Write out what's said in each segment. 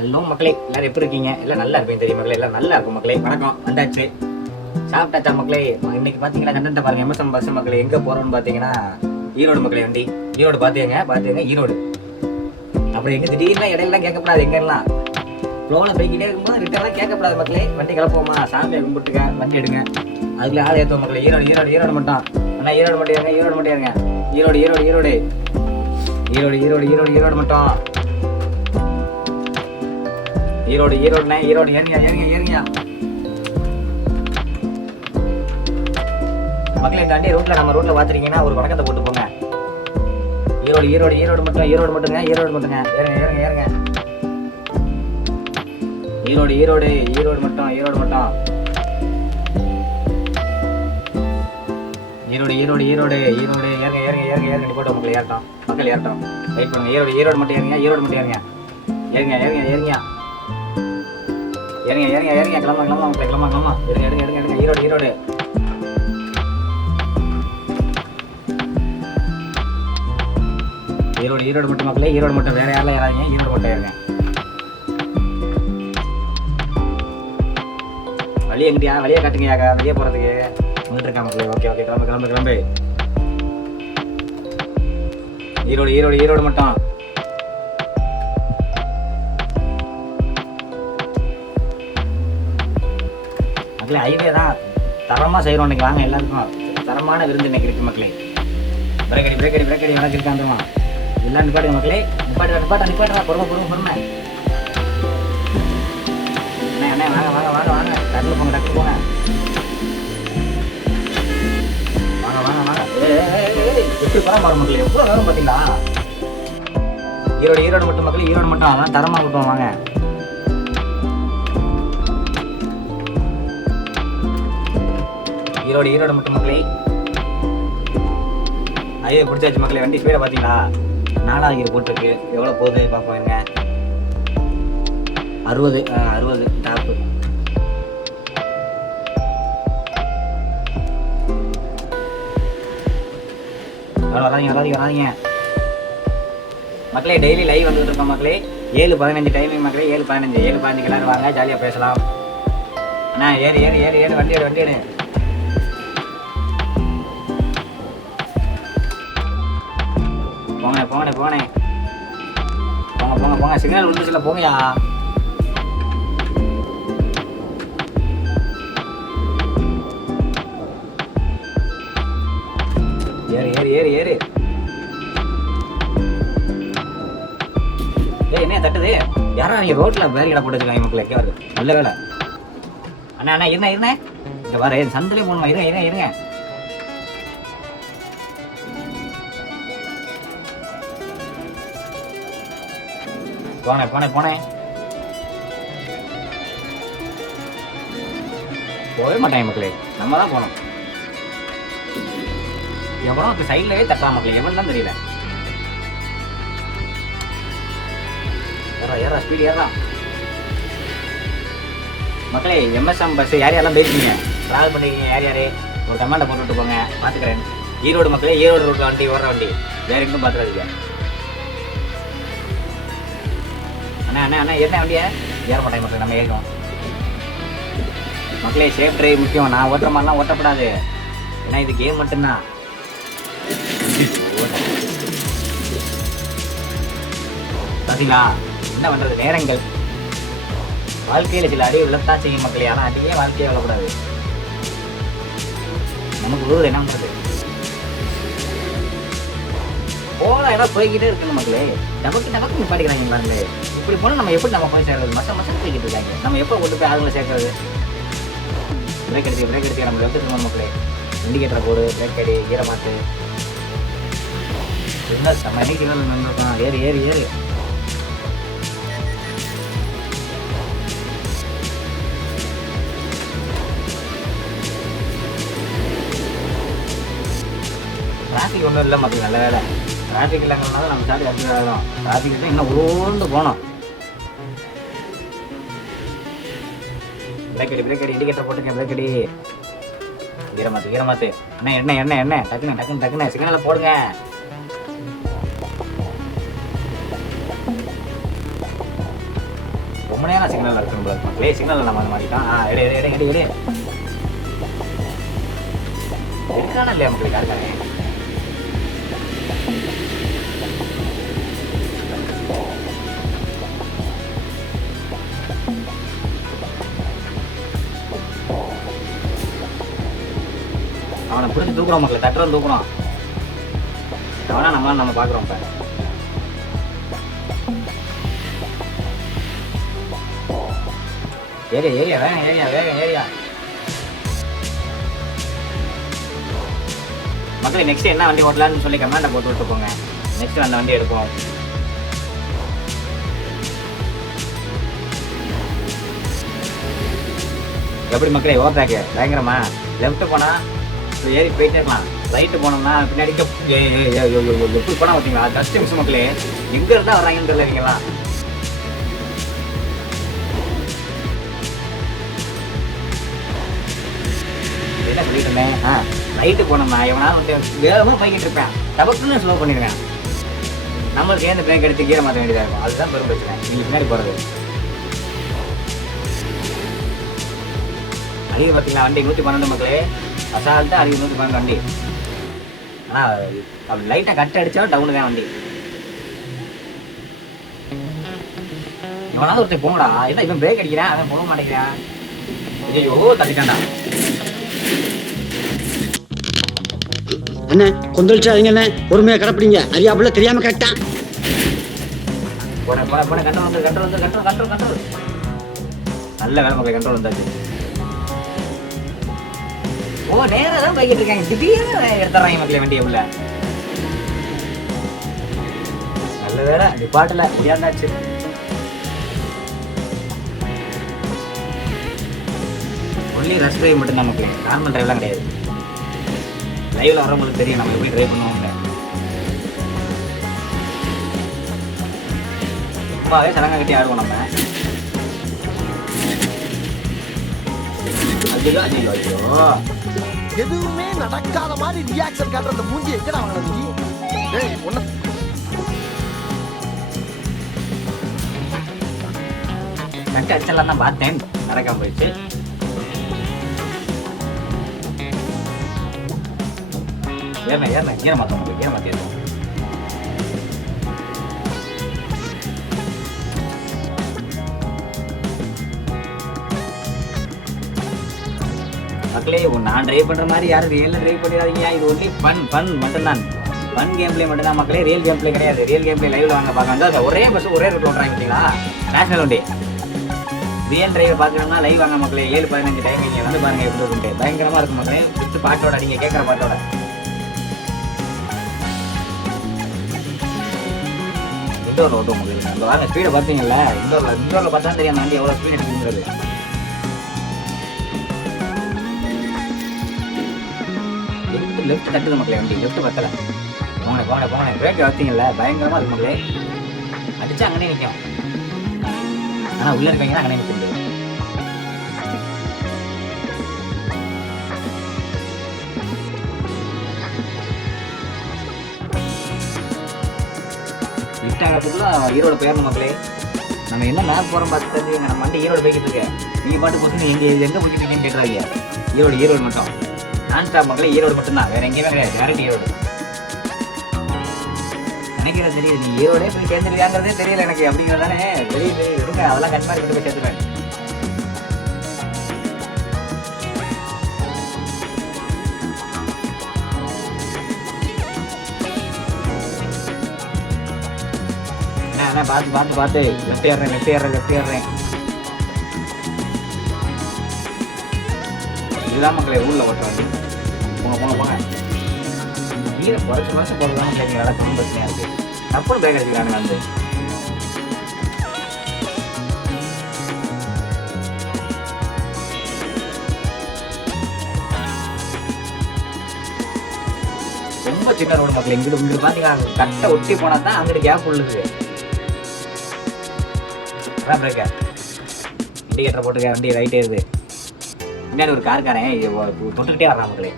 Hello மக்களே எல்லாரும் எப்படி இருக்கீங்க? எல்லாம் நல்லா இருப்பீங்க தெரியும் மக்களே? எல்லாம் நல்லா இருக்கும் மக்களே. வணக்கம் வந்தாச்சு. சாப்பிட்டாச்சா மக்களே? இன்னைக்கு பாத்தீங்கன்னா கண்டென்ட் பாருங்க. எம்எஸ்எம் பஸ் மக்களே எங்க போறோம்னு பாத்தீங்கன்னா ஈரோடு மக்களே வண்டி. ஈரோடு பாத்தீங்க பாத்தீங்க ஈரோடு. அப்புறம் எங்க திடீர்னு இடையெல்லாம் கேட்கக்கூடாது எங்கெல்லாம்? ஃப்ளோவில் போய்கிட்டே இருக்கும்போது ரிட்டர்லாம் கேட்கப்படாது மக்களே. வண்டி கிளப்போமா சாமியை கும்பிட்டுங்க வண்டி எடுங்க. அதுக்குள்ள ஆள் ஏற்றுவோம் மக்களே. ஈரோடு ஈரோடு ஈரோடு மட்டும். ஆனா ஈரோடு மட்டும் ஏறுங்க ஈரோடு மட்டும் ஏறுங்க. ஈரோடு ஈரோடு ஈரோடு. ஈரோடு ஈரோடு ஈரோடு ஈரோடு மட்டும். ஈரோடு ஈரோடுண்ணே ஈரோடு ஏறியா ஏறிங்க ஏறிங்க மக்களை தாண்டி ரூட்ல நம்ம ரூட்ல பாத்துருக்கீங்கன்னா ஒரு வணக்கத்தை போட்டு போங்க. ஈரோடு ஈரோடு ஈரோடு மட்டும் ஈரோடு மட்டுங்க ஈரோடு மட்டுங்க. ஏறுங்க ஏறுங்க ஏறுங்க. ஈரோடு ஈரோடு ஈரோடு மட்டும் ஈரோடு மட்டும். ஈரோடு ஈரோடு ஈரோடு ஈரோடு. ஏறுங்க ஏறுங்க ஏறுங்க ஏறுங்க. போட்டு மக்கள் ஏறட்டும். மக்கள் ஏறட்டும். வெயிட் பண்ணுங்க. ஈரோடு ஈரோடு மட்டும் ஏறுங்க ஈரோடு மட்டும் ஏறுங்க. ஏறுங்க ஏறுங்க ஏறுங்க. ஏறுங்க ஏறுங்க ஏறுங்க கிளம்பா கிளம்பா மக்கள் கிளம்பா கிளம்பா. எடுங்க எடுங்க எடுங்க எடுங்க ஈரோடு ஈரோடு. ஈரோடு ஈரோடு மட்டும் மக்களே ஈரோடு மட்டும். வேற யாரெல்லாம் ஏறாதீங்க ஈரோடு மட்டும் ஏறுங்க. வழி எங்கிட்டியா வழியை காட்டுங்கயாக்கா வெளியே போகிறதுக்கு வந்துட்டு இருக்கா மக்களே. Okay okay. கிளம்பு கிளம்பு கிளம்பு. ஈரோடு ஈரோடு ஈரோடு மட்டும். மக்களே ஐடியா தான் தரமாக செய்கிறோம் இன்றைக்கி வாங்க எல்லாருக்கும் தரமான விருந்து இன்னைக்கு இருக்கு மக்களே. பிரேக்கடி பிரேக்கடி பிரேக்கடி வேணா இருக்காந்துமா எல்லாம் நிப்பாட்டுங்க மக்களே. நிப்பாட்டு நிப்பாட்டு நிப்பாட்டா பொறுமை பொறுமை பொறுமை. அண்ணே அண்ணே வாங்க வாங்க வாங்க வாங்க. டக்குனு போங்க டக்கு போங்க. வாங்க வாங்க வாங்க. எப்படி பணம் பாரு மக்களே? எவ்வளோ நேரம் பார்த்தீங்களா? ஈரோடு ஈரோடு மட்டும் மக்களே ஈரோடு மட்டும். வாங்க தரமாக கொடுப்போம் வாங்க. ஈரோடு ஈரோடு மட்டும் மக்களே. ஐயோ பிடிச்சாச்சு மக்களே. வண்டி ஸ்பீடை பார்த்தீங்களா நாலாவது கீர் போட்டிருக்கு. எவ்வளோ போகுது பார்ப்போம் இருங்க. அறுபது அறுபது டாப்பு வராதிங்க வராதிங்க வராதிங்க. மக்களே டெய்லி லைவ் வந்துட்டு இருக்கோம் மக்களே. ஏழு பதினஞ்சு டைமிங் மக்களே. ஏழு பதினஞ்சு ஏழு பதினஞ்சு எல்லாரும் வாங்க. ஜாலியாக பேசலாம். அண்ணா ஏறு ஏறு ஏறு ஏறு வண்டி எடு வண்டி எடு. போனே போனே போங்க போங்க போங்க. சிக்னல் விழுந்துச்சுல போங்கயா ஏறு ஏறு ஏறு ஏறு. ஏய் என்ன தட்டுது? யாரா நீ ரோட்ல பேரிகடை போட்டு வச்சிருக்காங்க மக்களே? கேவது நல்ல வேலை. அண்ணா அண்ணா இருந்தேன் இருந்தேன் இங்க வர சந்திலே போகணுமா இருங்க இருங்க இருங்க. போனே போனே போனேன் போகவே மாட்டாங்க மக்களே. நம்ம தான் போனோம். எவனோ சைட்லவே தட்டா மக்களே. எவன் தான் தெரியல. ஏறா ஏறா ஸ்பீடு ஏறா. மக்களே எம்எஸ்எம் பஸ் யார் யாரெல்லாம் போயிருக்கீங்க ட்ராவல் பண்ணிருக்கீங்க யார் யார்? ஒரு கமெண்ட்டை போட்டுட்டு போங்க. பார்த்துக்கிறேன் ஈரோடு மக்களே ஈரோடு ரோட்டில் வண்டி ஓடுற வண்டி. வேற எங்கும் பார்த்துக்காதீங்க அண்ணா அண்ணா அண்ணா என்ன வண்டியா? ஏற மக்களே நம்ம ஏறிடுவோம் மக்களே சேஃப் டிரைவ் முக்கியம். நான் ஓட்டுற மாதிரிலாம் ஓட்டப்படாது. ஏன்னா இது கேம் மட்டும்தான். பார்த்தீங்களா என்ன பண்ணுறது நேரங்கள். வாழ்க்கையில் சில அடி விழத்தான் செய்யும் மக்களே. ஆனால் அடியே வாழ்க்கையை விழக்கூடாது. நமக்கு விழுது என்ன பண்ணுறது போகலாம் போய்கிட்டே இருக்கு மக்களே நமக்கு நமக்கு நிப்பாட்டிக்கிறாங்க பாருங்களே இப்படி போனால் நம்ம எப்படி நம்ம போய் சேர்றது? மசம் மசம் போய்கிட்டு இருக்காங்க. நம்ம எப்போ கொண்டு போய் ஆளுங்களை சேர்க்கறது? பிரேக் அடிச்சு பிரேக் அடிச்சு நம்ம எடுத்துக்கணும் மக்களே. இண்டிகேட்டர் போடு பிரேக் அடி ஈரமாட்டு என்ன செம்ம கீழே நின்றுருக்கான் ஏறு ஏறு ஏறு. டிராஃபிக் ஒன்றும் இல்லை மக்கள் நல்ல வேலை. டிராஃபிக் இல்லைங்கிறனால நம்ம சாரி அப்படி ஆகும் டிராஃபிக் தான் இன்னும் உருண்டு போனோம் பிரேக் அடி பிரேக் அடி இண்டிகேட்டர் போட்டுங்க பிரேக் அடி. ஈரமாத்து ஈரமாத்து அண்ணா என்ன என்ன என்ன டக்குனு டக்குன்னு டக்குனு சிக்னலில் போடுங்க. ரொம்ப நேரம் சிக்னல் இருக்கணும் போல இருக்கு சிக்னல் நம்ம அந்த மாதிரி தான். ஆ எடு எடு எடு எடு எடு. இருக்கானா இல்லையா மக்களுக்கு யாருக்கானே? அவனை பிடிச்சி தூக்குறோம் மக்கள் தட்டுறோம் தூக்குறோம். அவனா நம்மளால நம்ம பார்க்குறோம் இப்போ ஏரியா ஏரியா வேகம் ஏரியா வேகம் ஏரியா. மக்களே நெக்ஸ்ட் என்ன வண்டி ஓட்டலாம்னு சொல்லி கமெண்ட்டை போட்டு விட்டு போங்க நெக்ஸ்ட் அந்த வண்டி எடுப்போம். எப்படி மக்களே ஓவர்டேக்கு? பயங்கரமா? லெஃப்ட் போனா ஏறி போயிட்டே இருக்கலாம். லைட்டு போனோம்னா பின்னாடி எப்படி போனா பார்த்தீங்களா ஜஸ்ட் மிஸ் மக்களே எங்க இருந்தா வர்றாங்கன்னு தெரியல நீங்களா என்ன சொல்லிட்டு இருந்தேன்? ஆ லைட்டு போனோம்னா எவனா வந்து வேகமாக போய்கிட்டு இருப்பேன். டபக்குன்னு ஸ்லோ பண்ணிடுவேன். நம்மளுக்கு ஏன் பிரேக் எடுத்து கீரை மாற்ற வேண்டியதாக இருக்கும்? அதுதான் பெரும் பிரச்சனை. நீங்கள் பின்னாடி போகிறது அதிகம் பார்த்தீங்களா? வண்டி நூற்றி பன்னெண்டு மக்களே. அசால்ட்டாக நூற்றி பன்னெண்டு வண்டி. ஆனால் அப்படி லைட்டாக கட் அடிச்சா டவுனு தான் வண்டி. இவனாவது ஒருத்தர் போங்கடா. என்ன இவன் பிரேக் அடிக்கிறான்? அவன் போக மாட்டேங்கிறான். ஐயோ தள்ளிட்டான்டா. அண்ணே கொந்தளிச்சாதீங்க அண்ணே பொறுமையா கிடப்பிடிங்க. அறியாப்புல தெரியாம கேட்டான். போன போன போன கண்ட்ரோல் வந்து கண்ட்ரோல் வந்து கண்ட்ரோல் கண்ட்ரோல் கண்ட்ரோல் நல்ல வேலை மக்கள் கண்ட்ரோல் வந்தாச்சு. ஓ நேரா தான் போய்கிட்டு இருக்காங்க திடீர்னு எடுத்துறாங்க மக்களே வண்டியை உள்ள. நல்ல வேலை. டிபார்ட்ல முடியாதாச்சு ஒன்லி ரஷ் டிரைவ் மட்டும் தான் மக்களே. நார்மல் டிரைவ்லாம் கிடையாது. லைவ்ல வரவங்களுக்கு தெரியும் நம்ம எப்படி டிரைவ் பண்ணுவோம் சும்மாவே சடங்கா கட்டி ஆடுவோம் நம்ம. ஐயோ ஐயோ ஐயோ எதுவுமே நடக்காத மாதிரி ரியாக்ஷன் காட்டுற அந்த மூஞ்சி எங்கடா வாங்கினது நீ? டேய் உன்ன கட்டு அடிச்சலாம் தான் பார்த்தேன். நடக்காம போயிடுச்சு. ஏறணும் ஏறணும் ஈர மாத்தோம் உங்களுக்கு ஈர மக்களே நான் ட்ரைவ் பண்ற மாதிரி யாரும் ரியல்ல டிரைவ் பண்ணிடாதீங்க. இது ஒன்லி ஃபன் ஃபன் மட்டும்தான். ஃபன் கேம் பிளே மட்டும்தான் மக்களே. ரியல் கேம் பிளே கிடையாது. ரியல் கேம் பிளே லைவ்ல வாங்க பார்க்க வந்து ஒரே பஸ் ஒரே ரூட் ஓட்டுறாங்க பார்த்தீங்களா? நேஷனல் வண்டி ரியல் டிரைவர் பார்க்கணும்னா லைவ் வாங்க மக்களே. ஏழு பதினஞ்சு டைம் நீங்கள் வந்து பாருங்க எப்படி இருக்குன்ட்டு. பயங்கரமா இருக்கும் மக்களே. வித்து பாட்டோட நீங்க கேட்குற பாட்டோட. இண்டோர்ல ஓட்டும் உங்களுக்கு அந்த வாங்க ஸ்பீடை பார்த்தீங்கல்ல? இன்டோரில் இன்டோரில் பார்த்தா தெரியும் வண்டி எவ்வளோ ஸ்பீட் எடுக்குங்கிறது லெஃப்ட் லெஃப்ட் தட்டுது மக்களே வண்டி லெஃப்ட் பத்தல. போனே போனே போனே பிரேக் வச்சீங்கல்ல பயங்கரமா இருக்கு மக்களே. அடிச்சா அங்கனே நிற்கும் ஆனா உள்ள இருக்கீங்கன்னா அங்கனே நிற்க முடியாது லிஃப்ட் ஆகிறதுக்குள்ள ஈரோடு போயிடணும் மக்களே. நம்ம என்ன மேப் போகிறோம் பார்த்து தெரிஞ்சுங்க நம்ம வண்டி ஈரோடு போய்கிட்டு இருக்கேன் நீங்கள் பாட்டு போட்டு எங்கே எங்கே போய்கிட்டு இருக்கீங்கன்னு கேட்டுறாங்க ஈரோடு ஈரோடு மட்டும். நான் ஸ்டாப் மக்களே ஈரோடு மட்டும்தான். வேற எங்கேயுமே கிடையாது. டேரக்ட் ஈரோடு. நினைக்கிறது தெரியுது. நீ ஈரோடே போய் சேர்ந்துருக்காங்கிறதே தெரியல எனக்கு. அப்படிங்கிறதானே. தெரியுது தெரியுது இருங்க அதெல்லாம் கண்டிப்பாக கொண்டு போய் சேர்த்துவேன் பார்த்து பார்த்து பார்த்து. லெஃப்ட் ஏறுறேன் லெஃப்ட் ஏறுறேன் லெஃப்ட் ஏறுறேன். இதுதான் மக்களை ஊரில் ஓட்ட வண்டி. போங்க போங்க போங்க கீரை குறைச்சி குறைச்சி போகிறதான சரி நல்லா பிரச்சனையாக இருக்குது தப்புன்னு பிரேக் அடிச்சுக்கிறாங்க வந்து. ரொம்ப சின்ன ரோடு மக்கள் இங்கிட்டு இங்கிட்டு பார்த்தீங்கன்னா கட்டை ஒட்டி போனால் தான் அங்கிட்டு கேப் உள்ளது. அதான் பிரேக்க இண்டிகேட்டர் போட்டுக்க வண்டி ரைட்டே இருக்குது முன்னாடி ஒரு கார்காரன் தொட்டுக்கிட்டே வர்றான் மக்களே.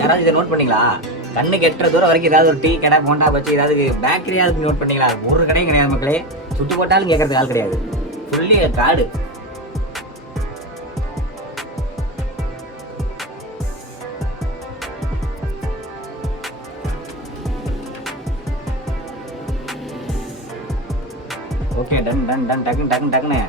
யாராவது இதை நோட் பண்ணீங்களா? கண்ணுக்கு எட்டுற தூரம் வரைக்கும் ஏதாவது ஒரு டீ கடை போண்டா வச்சு ஏதாவது பேக்கரியாவது நோட் பண்ணீங்களா? ஒரு கடையும் கிடையாது மக்களே. சுட்டு போட்டாலும் கேட்கறதுக்கு ஆள் கிடையாது. ஃபுல்லி காடு. ஓகே டன் டன் டன் டக்குன்னு டக்குன்னு டக்குன்னு.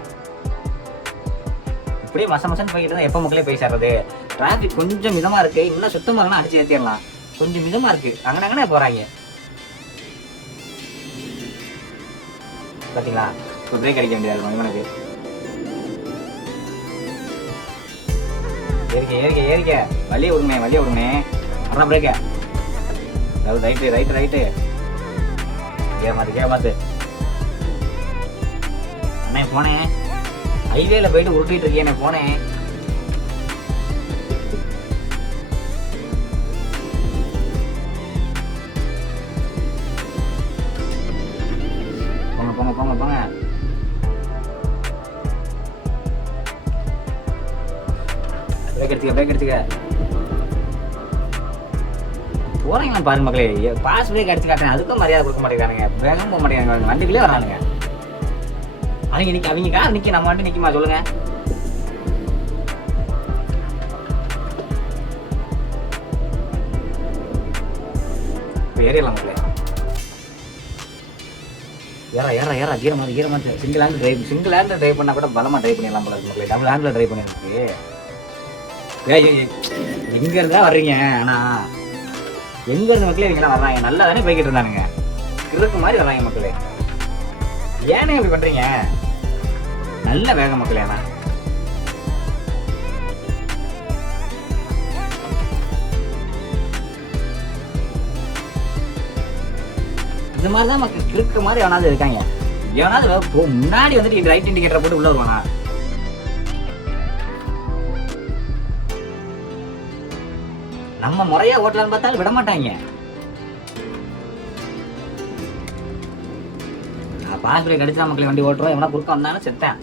இப்படியே மச மசன்னு போய்கிட்டு தான் எப்போ மக்களே போய் சேர்றது? டிராஃபிக் கொஞ்சம் மிதமாக இருக்குது இன்னும் சுத்தமாக இருக்குன்னா அடிச்சு ஏற்றிடலாம் கொஞ்சம் மிதமாக இருக்குது அங்கே அங்கனே போகிறாங்க பார்த்தீங்களா இப்போ பிரேக் அடிக்க வேண்டியதா இருக்கும் இவனுக்கு. ஏறிக்க ஏறிக்க ஏறிக்க. வழியை விடுங்க வழியை விடுங்க அதான் பிரேக்க ரைட்டு ரைட்டு ரைட்டு ஏமாத்து ஏமாத்து அண்ணே போனேன் ஹைவேல போயிட்டு உருட்டிட்டு இருக்கேன் போனேன். போங்க போங்க போங்க போங்க. பிரேக் எடுத்துக்க பிரேக் எடுத்துக்க. போறீங்களா பாருங்க மக்களே பாஸ் பிரேக் அடிச்சு காட்டுறேன். அதுக்கும் மரியாதை கொடுக்க மாட்டேங்கிறானுங்க. வேகமும் போக மாட்டேங்கிறாங்க வண்டிக்குள்ளே வரானுங்க. அவங்க நிக்க அவங்க கார் நிக்க நம்ம மட்டும் நிக்குமா? சொல்லுங்க. ஏறிடலாம் மக்களே ஏறா ஏறா ஏறா கீரமா மாதிரி சிங்கிள் ஹேண்ட் டிரைவ் சிங்கிள் ஹேண்ட்ல டிரைவ் பண்ணா கூட பலமா டிரைவ் பண்ணிடலாம் போல மக்களே. டபுள் ஹேண்ட்ல டிரைவ் பண்ணிருக்கு ஏய் எங்க இருந்தா வர்றீங்க ஆனா எங்க இருந்து மக்களே இவங்க வர்றாங்க? நல்லா தானே போய்கிட்டு இருந்தானுங்க. இருக்கு மாதிரி வர்றாங்க மக்களே. ஏனே இப்படி பண்றீங்க? நல்ல வேக மக்களே இது இந்த மாதிரி தான் மக்கள் கிறுக்கு மாதிரி எவனாவது இருக்காங்க. எவனாவது முன்னாடி வந்துட்டு ரைட் இண்டிகேட்டர் போட்டு உள்ள வருவானா? நம்ம முறையா ஓட்டலாம்னு பார்த்தாலும் விட மாட்டாங்க. நான் பாஸ் பிரேக் மக்களை வண்டி ஓட்டுறோம். எவனா குறுக்க வந்தாலும் செத்தேன்.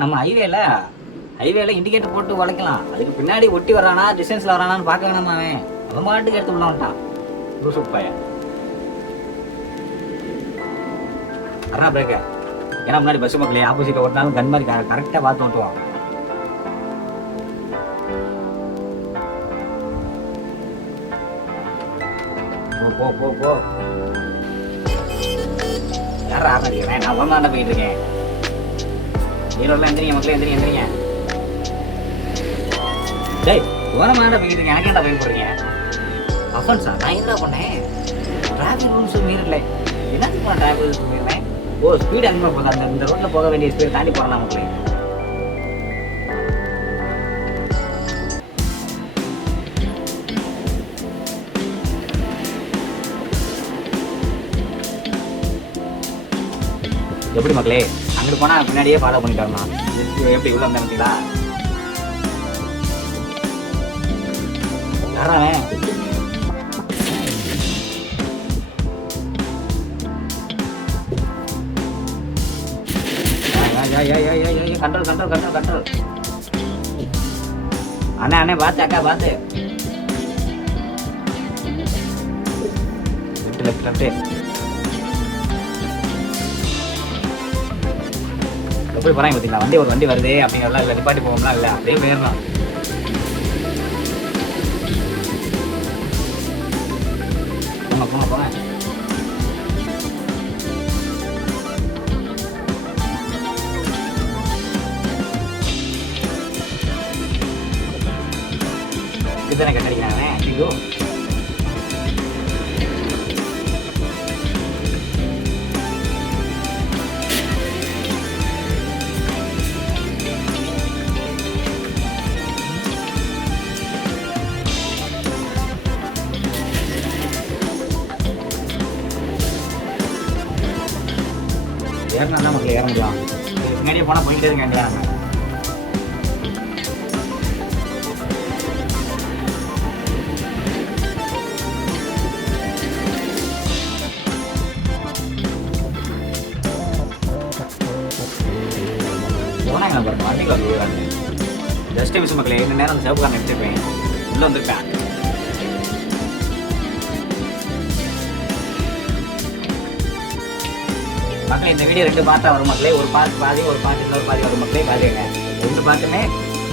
நம்ம ஹைவேல ஹைவேல இண்டிகேட்டர் போட்டு உழைக்கலாம். அதுக்கு பின்னாடி ஒட்டி வரானா டிசைன்ஸ்ல வரானான்னு பார்க்க வேணாமா அவன் அவன் மாட்டுக்கு எடுத்து விட மாட்டான் லூசு பையன் அண்ணா பிரேக்க ஏன்னா முன்னாடி பஸ் மக்களே ஆப்போசிட்ல ஓட்டினாலும் கன் மாதிரி கரெக்டாக பார்த்து ஓட்டுவான் போ போ போ போ. யாரா ஆரம்பிக்கிறேன் நான் ஒன்றா போயிட்டு இருக்கேன்? ஈரோட்ல எந்திரிங்க மக்களே எந்திரிங்க எந்திரிங்க. டேய் ஓரமான போயிட்டு இருக்கேன். எனக்கு என்ன பயன் போடுறீங்க அஃபன்ஸா நான் என்ன பண்ணேன் டிராஃபிக் ரூல்ஸ் மீறல. என்னத்துக்கு நான் டிராஃபிக் ரூல்ஸ் மீறினேன் ஓ ஸ்பீடு அதிகமாக போகுது. அந்த இந்த ரோட்டில் போக வேண்டிய ஸ்பீடு தாண்டி போகலாம் மக்களே எப்படி மக்களே? அங்கிட்டு போனால் பின்னாடியே ஃபாலோ பண்ணிட்டு வரலாம். எப்படி- உள்ள வந்தீங்களா யாரா கண்ட்ரோல் கண்ட்ரோல் கண்ட்ரோல் கண்ட்ரோல் அண்ணே அண்ணே பார்த்து அக்கா பார்த்து லெஃப்ட் லெஃப்ட் லெஃப்ட் போய் போகிறாங்க பார்த்தீங்களா வண்டி ஒரு வண்டி வருது அப்படிங்கிறதுலாம் இல்லை நிப்பாட்டி போவோம்லாம் இல்லை. அப்படியே போயிடலாம். போங்க போங்க போங்க. இறங்கலாம் தான் முன்னாடியே போனால் போயிட்டே இருங்க இறங்க போனாங்க பாருங்க வண்டிக்குள்ள போயிடுறாங்க ஜஸ்ட் விஷயம் மக்களே இந்த நேரம் அந்த சிவப்புக்காரன் எடுத்துருப்பேன் உள்ளே வந்திருக்கான் மக்களே இந்த வீடியோ ரெண்டு பார்ட்டாக வரும் மக்களே. ஒரு பார்ட் பாதி ஒரு பார்ட் இன்னொரு பாதி வரும் மக்களே. பாருங்க ரெண்டு பார்ட்டுமே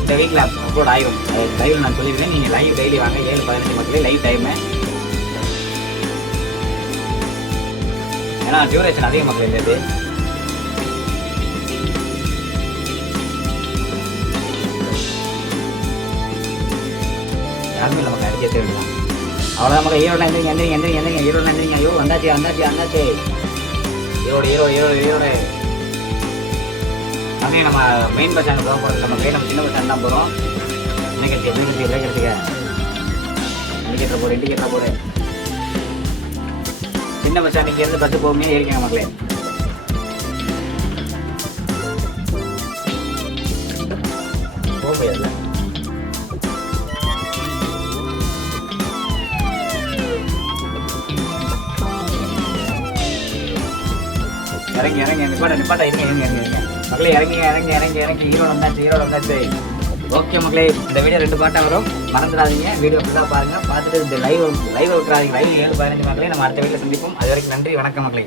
இந்த வீக்கில் அப்லோட் ஆகும் லைவ்ல நான் சொல்லிடுவேன் நீங்கள் லைவ் டெய்லி வாங்க. ஏழு பதினஞ்சு மக்களே லைவ் டைமு ஏன்னா டியூரேஷன் அதிக மக்கள் இல்லை யாருமே நமக்கு அடிக்க தேவையில்லை. அவ்வளோதான் மக்கள். ஈரோடு எந்திரிங்க எந்திரிங்க எந்திரிங்க எந்திரிங்க. ஈரோடு எந்திரிங்க. ஐயோ வந்தாச்சு வந்தாச்சு வந்தாச்சு. ஈரோடு ஈரோடு ஈரோடு ஈரோடு அப்படியே நம்ம மெயின் பஸ் ஸ்டாண்டு போக போகிறது நம்ம நம்ம சின்ன பஸ் ஸ்டாண்ட் தான் போகிறோம் பிரேக் எடுத்து பிரேக் எடுத்து பிரேக் எடுத்துக்க இண்டிகேட்டர் போடு இண்டிகேட்டர் போடு. சின்ன பஸ் ஸ்டாண்ட் இங்கேருந்து பஸ்ஸு போகுமே ஏறிக்கங்க மக்களே போக முடியாது இறங்கி இறங்கி நிப்பாட்ட நிப்பாட்ட. இருங்க இருங்க இருங்க இருங்க மக்களே இறங்கி இறங்கி இறங்கி இறங்கி. ஈரோடு வந்தாச்சு ஈரோடு வந்தாச்சு. ஓகே மக்களே இந்த வீடியோ ரெண்டு பாட்டாக வரும். மறந்துடாதீங்க. வீடியோ ஃபுல்லாக பாருங்க. பார்த்துட்டு இந்த லைவ் லைவ் இருக்கிறாங்க லைவ் ஏழு பதினஞ்சு மக்களே நம்ம அடுத்த வீட்டில் சந்திப்போம். அது வரைக்கும் நன்றி வணக்கம் மக்களே